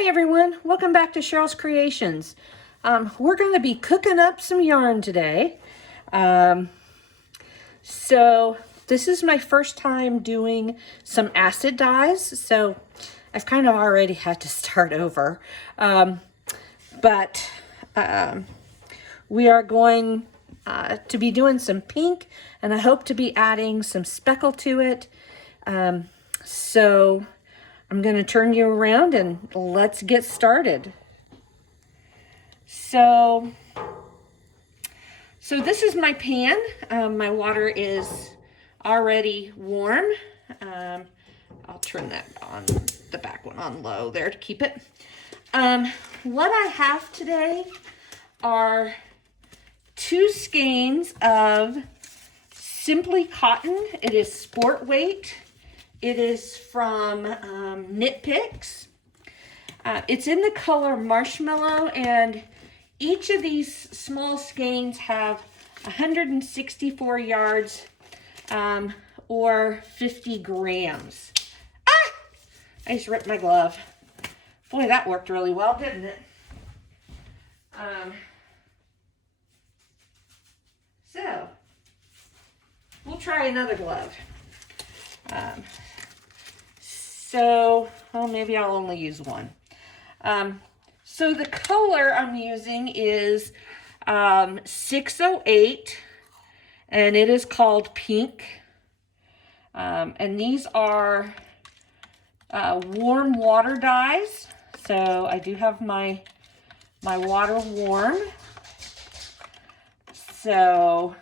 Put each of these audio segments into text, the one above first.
Hi everyone, welcome back to Cheryl's Creations. We're going to be cooking up some yarn today. So this is my first time doing some acid dyes, so I've kind of already had to start over. But we are going to be doing some pink, and I hope to be adding some speckle to it. So I'm going to turn you around and let's get started. So this is my pan. My water is already warm. I'll turn that on, the back one on low there to keep it. What I have today are 2 skeins of Simply Cotton. It is sport weight. It is from Knit Picks. It's in the color Marshmallow, and each of these small skeins have 164 yards or 50 grams. Ah! I just ripped my glove. Boy, that worked really well, didn't it? So, we'll try another glove. Well, maybe I'll only use one. So the color I'm using is 608, and it is called Pink. And these are warm water dyes. So I do have my water warm. So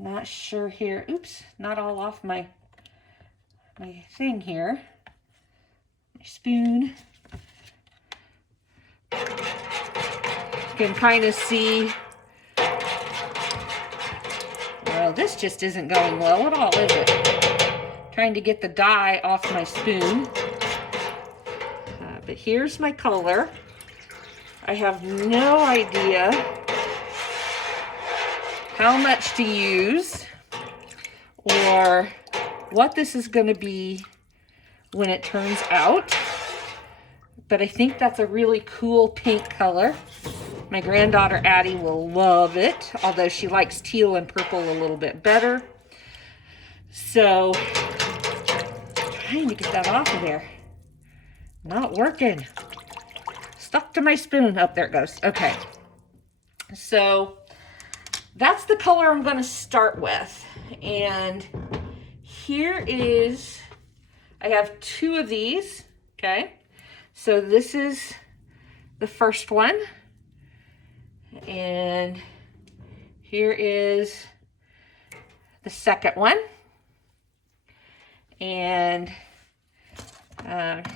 not sure here. Oops, not all off my thing here. My spoon. You can kind of see. Well, this just isn't going well at all, is it? Trying to get the dye off my spoon. But here's my color. I have no idea how much to use or what this is going to be when it turns out, but I think that's a really cool pink color. My granddaughter Addie will love it, although she likes teal and purple a little bit better. So, trying to get that off of there. Not working. Stuck to my spoon. Oh, there it goes. Okay. So, that's the color I'm going to start with. And here is, I have 2 of these, okay? So this is the first one. And here is the second one. And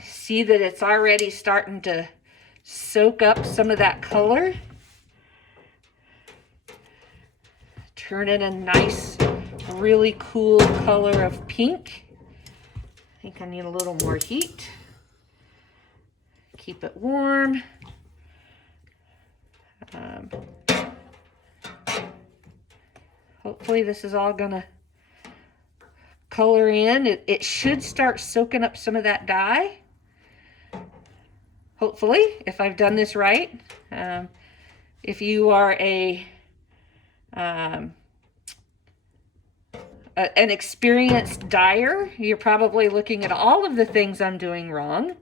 see that it's already starting to soak up some of that color. Turn in a nice, really cool color of pink. I think I need a little more heat. Keep it warm. Hopefully this is all gonna color in. It should start soaking up some of that dye. Hopefully, if I've done this right. If you are an experienced dyer, you're probably looking at all of the things I'm doing wrong.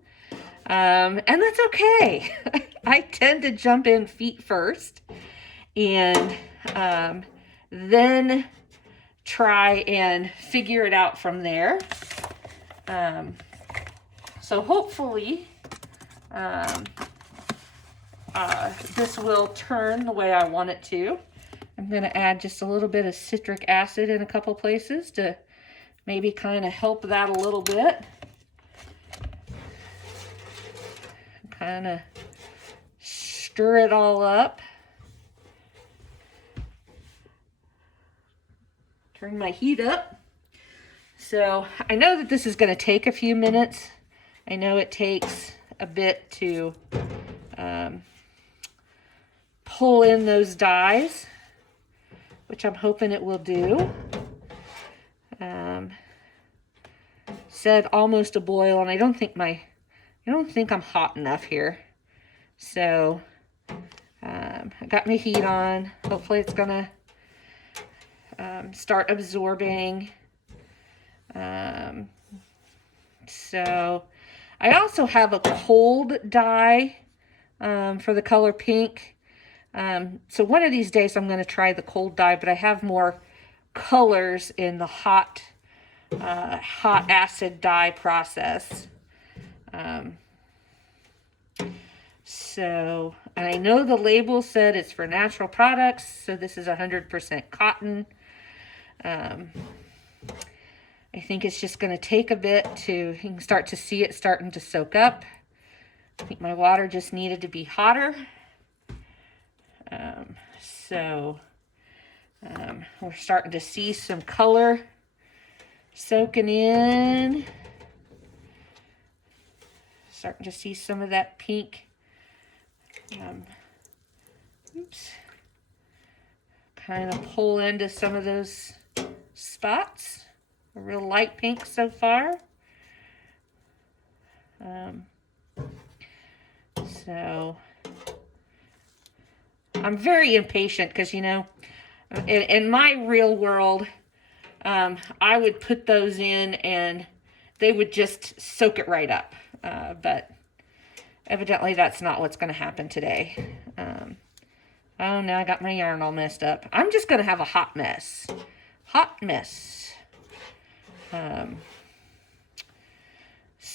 And that's okay. I tend to jump in feet first and then try and figure it out from there. So hopefully this will turn the way I want it to. I'm going to add just a little bit of citric acid in a couple places to maybe kind of help that a little bit. Kind of stir it all up. Turn my heat up. So I know that this is going to take a few minutes. I know it takes a bit to pull in those dyes, which I'm hoping it will do. said almost a boil, and I don't think I'm hot enough here. So I got my heat on. Hopefully it's gonna start absorbing. So I also have a cold dye for the color pink. So one of these days I'm going to try the cold dye, but I have more colors in the hot acid dye process. So, and I know the label said it's for natural products, so this is 100% cotton. I think it's just going to take a bit to, you can start to see it starting to soak up. I think my water just needed to be hotter. We're starting to see some color soaking in. Starting to see some of that pink. Kind of pull into some of those spots. A real light pink so far. So I'm very impatient because, you know, in my real world, I would put those in and they would just soak it right up. But evidently that's not what's going to happen today. Oh no, I got my yarn all messed up. I'm just going to have a hot mess. Hot mess.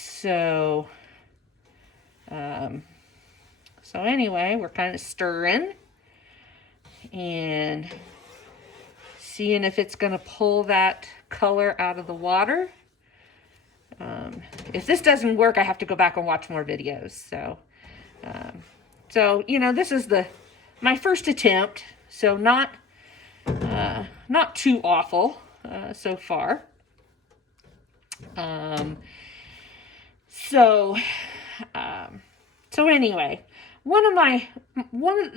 So anyway, we're kind of stirring and seeing if it's going to pull that color out of the water. If this doesn't work, I have to go back and watch more videos. So you know, this is my first attempt, so not too awful so far. So anyway, one of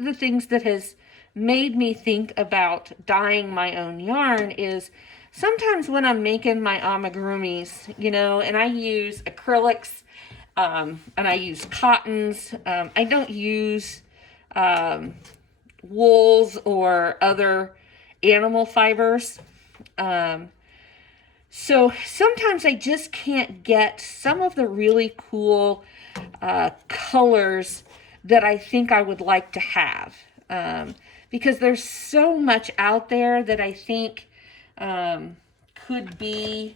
the things that has made me think about dyeing my own yarn is sometimes when I'm making my amigurumis, you know, and I use acrylics, and I use cottons, I don't use wools or other animal fibers. So sometimes I just can't get some of the really cool colors that I think I would like to have. Because there's so much out there that I think could be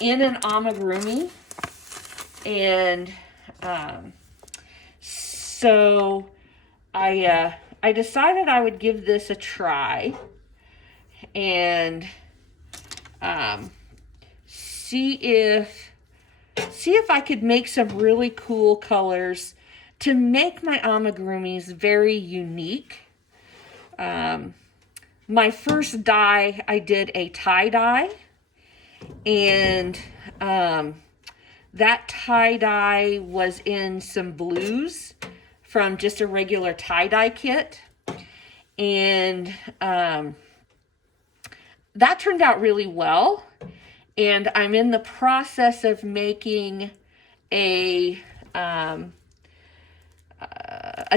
in an amigurumi. And so I decided I would give this a try and see if I could make some really cool colors to make my amigurumis very unique. My first dye, I did a tie-dye, and that tie-dye was in some blues from just a regular tie-dye kit, and that turned out really well, and I'm in the process of making a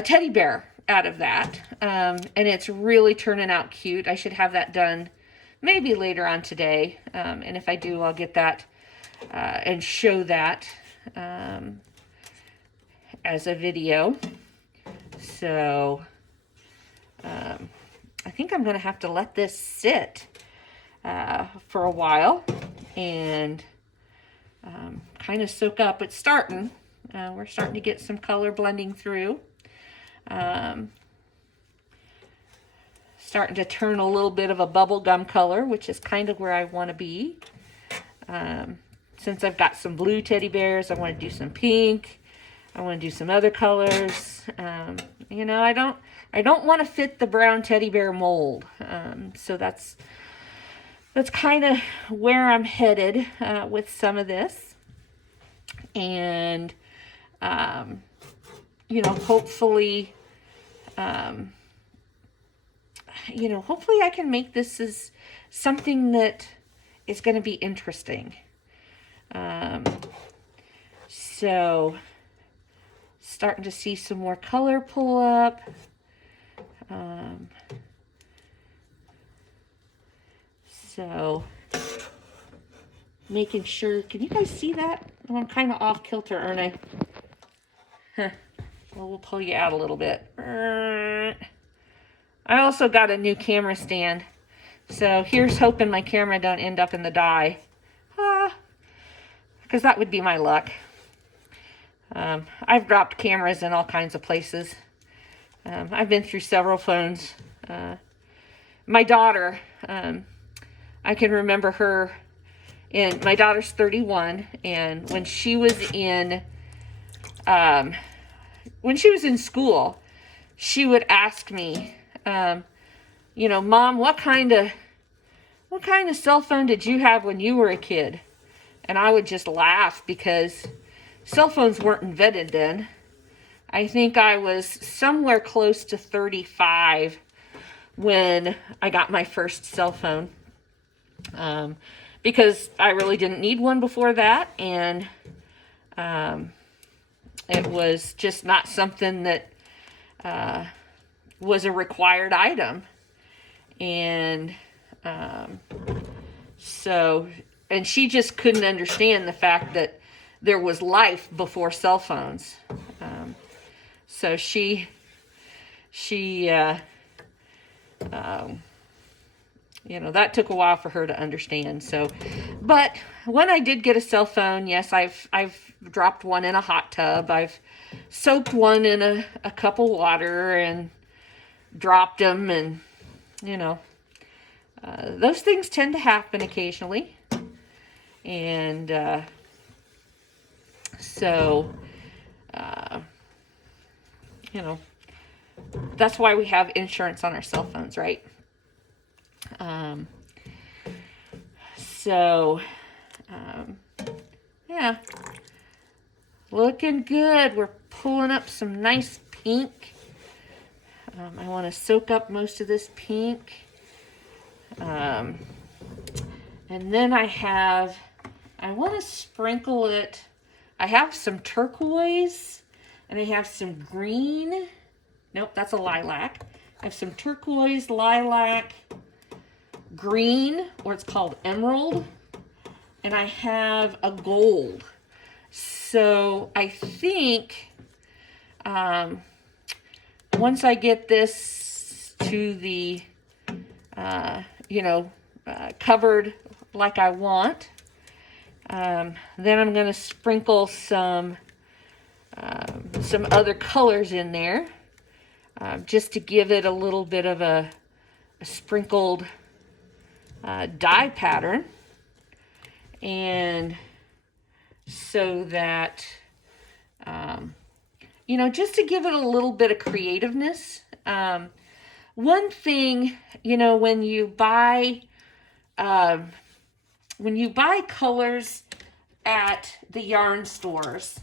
teddy bear out of that, and it's really turning out cute. I should have that done maybe later on today, and if I do, I'll get that and show that as a video. So I think I'm going to have to let this sit for a while and kind of soak up. It's starting. We're starting to get some color blending through. Starting to turn a little bit of a bubblegum color, which is kind of where I want to be. Since I've got some blue teddy bears, I want to do some pink. I want to do some other colors. You know, I don't want to fit the brown teddy bear mold. So that's kind of where I'm headed with some of this. And you know, hopefully I can make this as something that is going to be interesting. So starting to see some more color pull up. So making sure, can you guys see that? Oh, I'm kind of off kilter, aren't I? Huh. Well, we'll pull you out a little bit. I also got a new camera stand. So here's hoping my camera don't end up in the dye. Because that would be my luck. I've dropped cameras in all kinds of places. I've been through several phones. My daughter, I can remember her my daughter's 31, and when she was in school, she would ask me, you know, Mom, what kind of cell phone did you have when you were a kid? And I would just laugh because cell phones weren't invented then. I think I was somewhere close to 35 when I got my first cell phone. Because I really didn't need one before that, and it was just not something that was a required item. And and she just couldn't understand the fact that there was life before cell phones. So she you know, that took a while for her to understand. So, but when I did get a cell phone, yes, I've dropped one in a hot tub. I've soaked one in a cup of water and dropped them, and you know, those things tend to happen occasionally. And so, you know, that's why we have insurance on our cell phones, right? Yeah, looking good. We're pulling up some nice pink. I want to soak up most of this pink. And then I want to sprinkle it. I have some turquoise and I have some green. Nope, that's a lilac. I have some turquoise, lilac, green, or it's called emerald, and I have a gold. So I think once I get this to the covered like I want, then I'm going to sprinkle some other colors in there, just to give it a little bit of a sprinkled dye pattern, and so that just to give it a little bit of creativeness. One thing, when you buy colors at the yarn stores,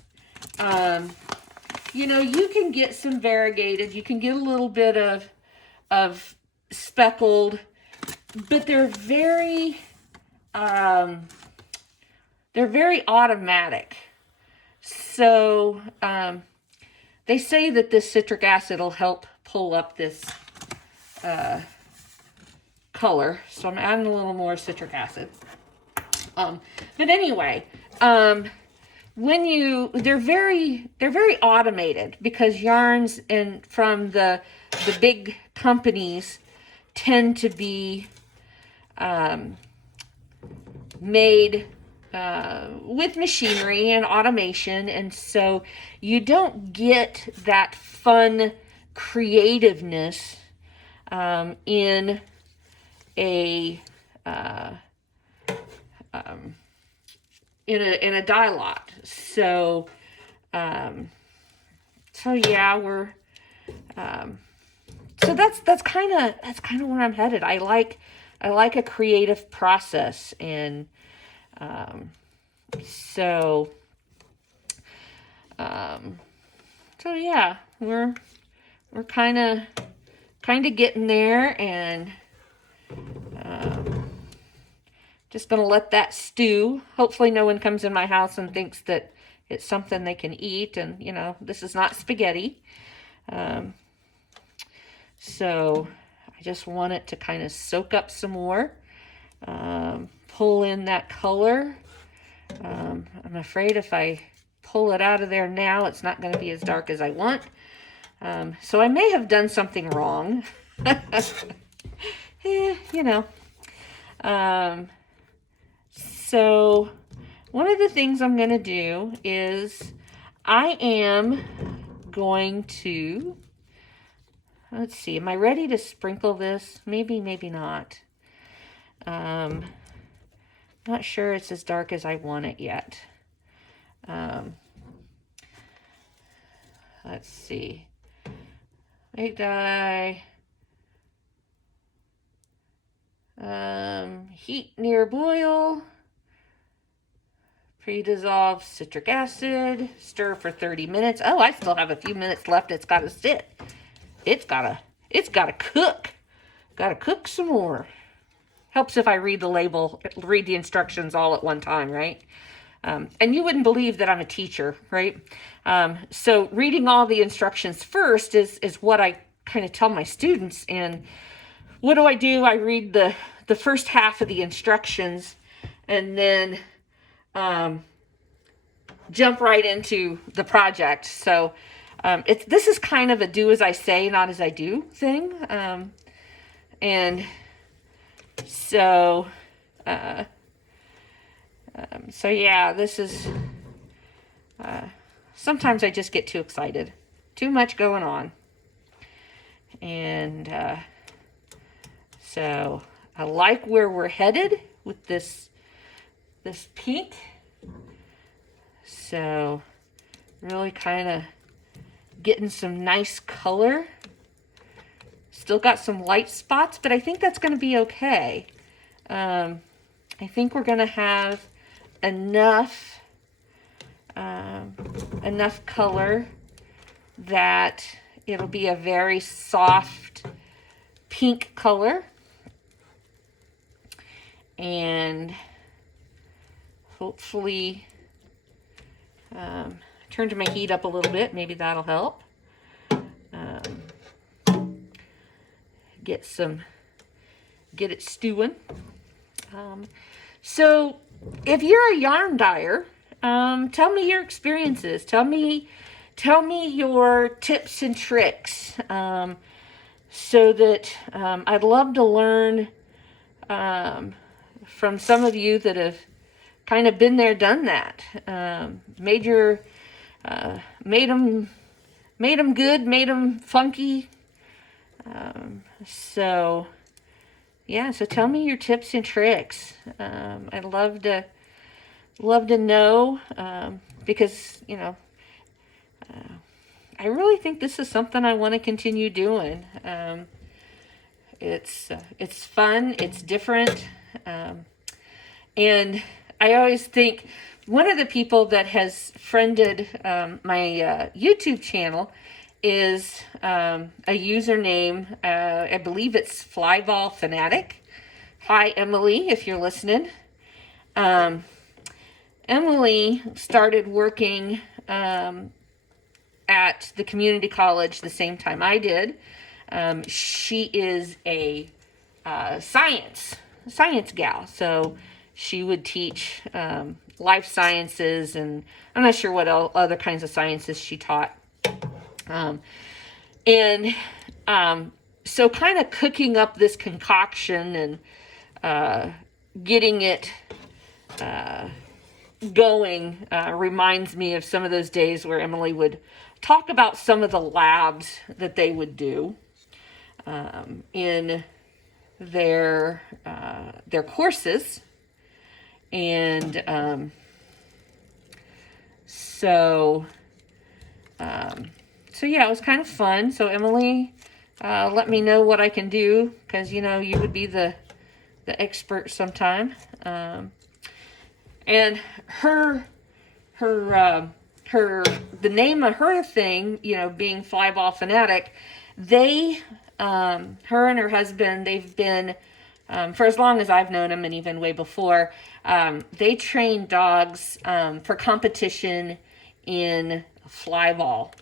you can get some variegated, you can get a little bit of speckled, but they're very automatic. So they say that this citric acid will help pull up this color. So I'm adding a little more citric acid. But anyway, they're very automated, because yarns from the big companies tend to be made with machinery and automation, and so you don't get that fun creativeness in a dye lot. So yeah, we're so that's kind of where I'm headed. I like a creative process, and so yeah, we're kind of getting there, and just going to let that stew. Hopefully no one comes in my house and thinks that it's something they can eat. And, you know, this is not spaghetti. So I just want it to kind of soak up some more. Pull in that color. I'm afraid if I pull it out of there now, it's not going to be as dark as I want. So I may have done something wrong. You know. So one of the things I'm going to do is I am going to, let's see, am I ready to sprinkle this? Maybe, maybe not. Not sure it's as dark as I want it yet. Let's see. Make dye. Heat near boil. Pre-dissolve citric acid. Stir for 30 minutes. Oh, I still have a few minutes left. It's got to sit. It's got to cook. Got to cook some more. Helps if I read the label, read the instructions all at one time, right? And you wouldn't believe that I'm a teacher, right? So reading all the instructions first is what I kind of tell my students. And what do? I read the first half of the instructions and then jump right into the project. So this is kind of a do as I say, not as I do thing. So yeah, this is, sometimes I just get too excited, too much going on. And, so I like where we're headed with this pink. So really kind of getting some nice color. Still got some light spots, but I think that's going to be okay. I think we're going to have enough color that it'll be a very soft pink color. And hopefully turn my heat up a little bit. Maybe that'll help. Get it stewing. So if you're a yarn dyer, tell me your experiences. Tell me your tips and tricks, so that I'd love to learn from some of you that have kind of been there, done that. Made them good, made them funky. So yeah, so tell me your tips and tricks. I'd love to know, because, you know, I really think this is something I want to continue doing. It's fun, it's different. And I always think one of the people that has friended my YouTube channel is a username, I believe it's Flyball Fanatic. Hi, Emily, if you're listening. Emily started working at the community college the same time I did. She is a science gal, so she would teach life sciences, and I'm not sure what other kinds of sciences she taught. So kind of cooking up this concoction and getting it going reminds me of some of those days where Emily would talk about some of the labs that they would do in their courses. And so yeah, it was kind of fun. So Emily, let me know what I can do, because, you know, you would be the expert sometime. And the name of her thing, you know, being Flyball Fanatic, her and her husband, they've been for as long as I've known them, and even way before. They train dogs for competition in fly ball,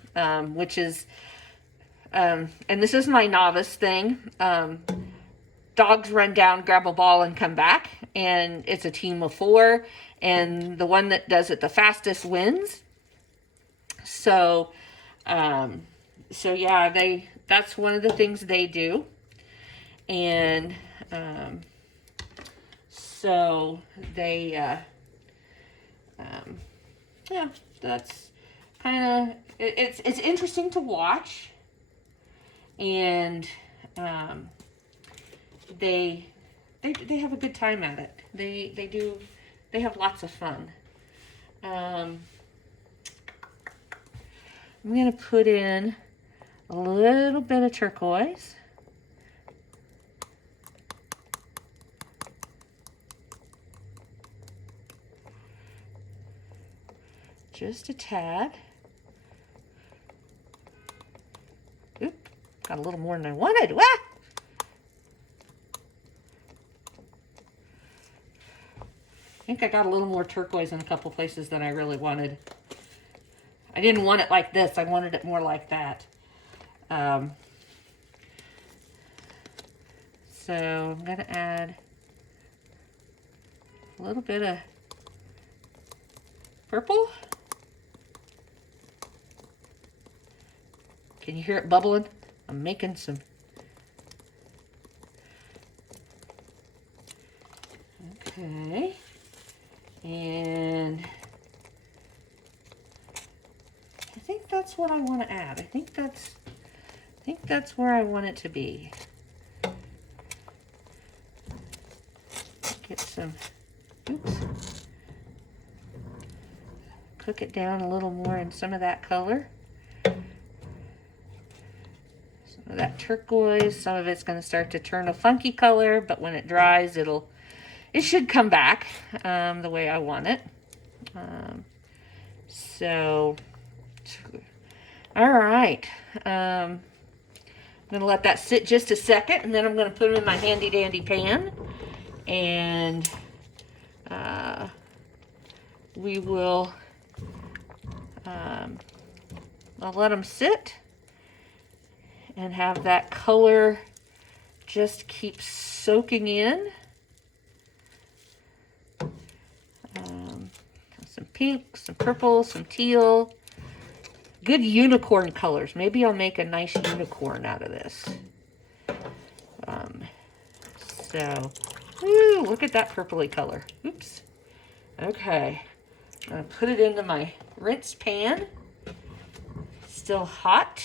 which is, and this is my novice thing. Dogs run down, grab a ball, and come back, and it's a team of 4, and the one that does it the fastest wins. So, yeah, that's one of the things they do. And so they, yeah, that's kind of, it's interesting to watch. And they have a good time at it. They have lots of fun. I'm going to put in a little bit of turquoise. Just a tad. Oop, got a little more than I wanted. Wah! I think I got a little more turquoise in a couple places than I really wanted. I didn't want it like this. I wanted it more like that. So I'm going to add a little bit of purple. Can you hear it bubbling? I'm making some. Okay. And I think that's what I want to add. I think that's where I want it to be. Get some, oops. Cook it down a little more in some of that color. Some of that turquoise. Some of it's going to start to turn a funky color, but when it dries, it should come back the way I want it. So, all right. I'm going to let that sit just a second, and then I'm going to put them in my handy dandy pan. And we will, I'll let them sit and have that color just keep soaking in. Some pink, some purple, some teal. Good unicorn colors. Maybe I'll make a nice unicorn out of this. So, ooh, look at that purpley color. Oops. Okay. I'm going to put it into my rinsed pan. Still hot.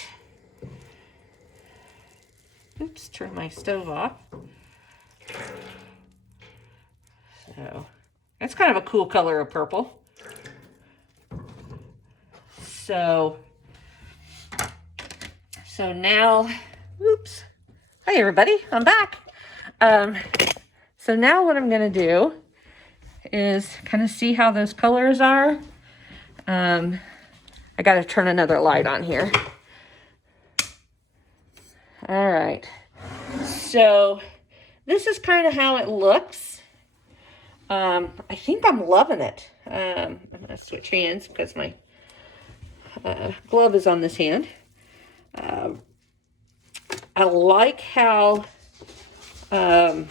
Oops, turn my stove off. So, that's kind of a cool color of purple. So now, oops. Hi everybody, I'm back. So now what I'm gonna do is kind of see how those colors are. I gotta turn another light on here. All right, so this is kind of how it looks. I think I'm loving it. I'm gonna switch hands because my glove is on this hand. I like how the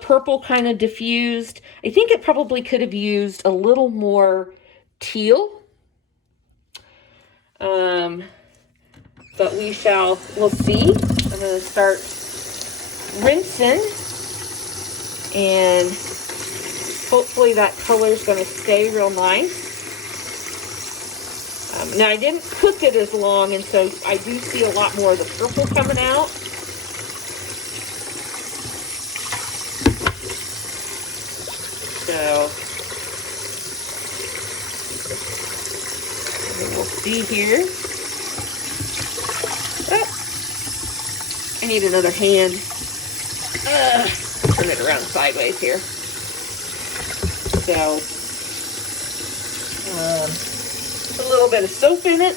purple kind of diffused. I think it probably could have used a little more teal. But we'll see. I'm going to start rinsing, and hopefully that color is going to stay real nice. Now I didn't cook it as long, and so I do see a lot more of the purple coming out. So we'll see here. Oh, I need another hand. Turn it around sideways here. So a little bit of soap in it.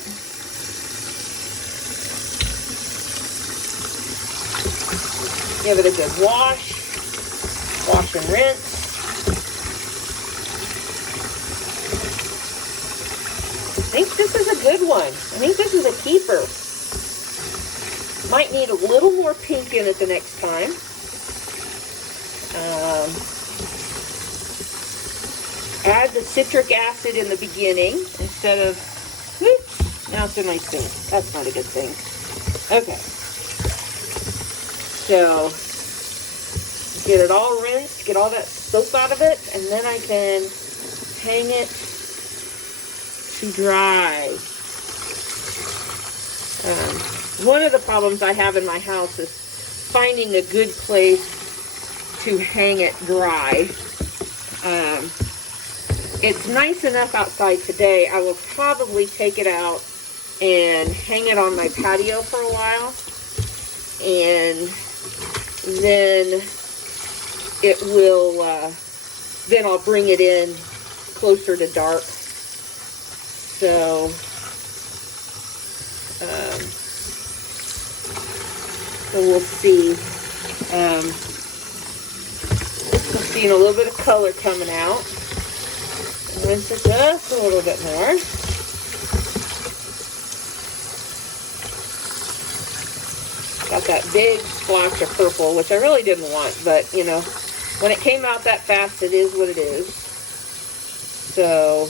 Give it a good wash. Wash and rinse. I think this is a good one. I think this is a keeper. Might need a little more pink in it the next time. Add the citric acid in the beginning instead of, whoops, now it's in my sink. That's not a good thing. Okay. So, get it all rinsed, get all that soap out of it, and then I can hang it to dry. One of the problems I have in my house is finding a good place to hang it dry. It's nice enough outside today. I will probably take it out and hang it on my patio for a while, and then it will, then I'll bring it in closer to dark. So, so we'll see. We're seeing a little bit of color coming out. Rinse it just a little bit more. Got that big splotch of purple, which I really didn't want, but you know, when it came out that fast, it is what it is. So,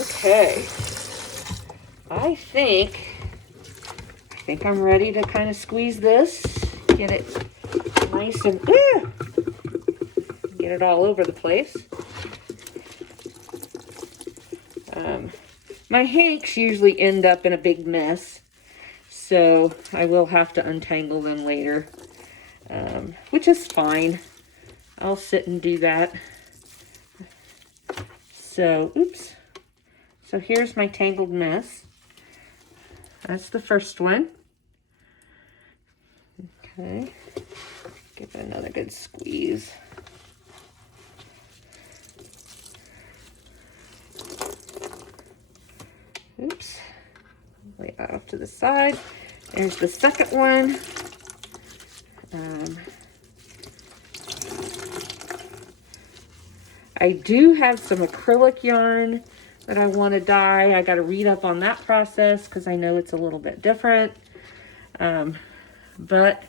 okay. I think I'm ready to kind of squeeze this, get it nice and, get it all over the place. My hanks usually end up in a big mess, so I will have to untangle them later, which is fine. I'll sit and do that. So, oops. So here's my tangled mess. That's the first one. Okay. Give it another good squeeze. Oops. Lay that off to the side. There's the second one. I do have some acrylic yarn that I want to dye. I got to read up on that process because I know it's a little bit different. But,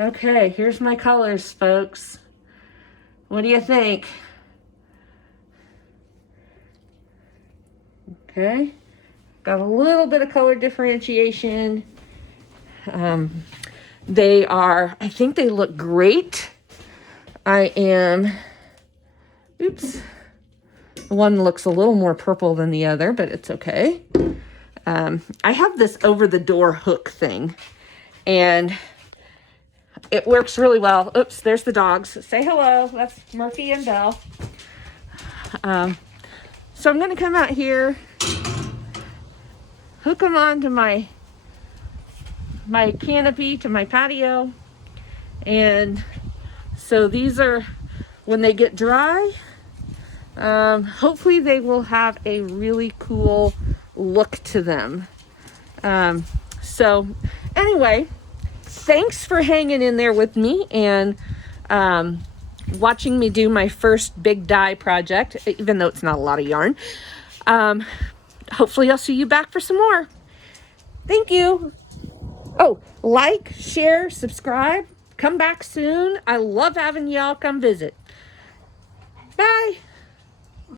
okay, here's my colors, folks. What do you think? Okay. Got a little bit of color differentiation. They are, I think they look great. Oops. One looks a little more purple than the other, but it's okay. I have this over-the-door hook thing, and it works really well. Oops, there's the dogs. Say hello. That's Murphy and Belle. So I'm going to come out here, hook them onto my canopy, to my patio, and so these are, when they get dry, hopefully they will have a really cool look to them. So anyway, thanks for hanging in there with me and watching me do my first big dye project, even though it's not a lot of yarn. Hopefully I'll see you back for some more. Thank you. Oh, like, share, subscribe. Come back soon. I love having y'all come visit. Bye.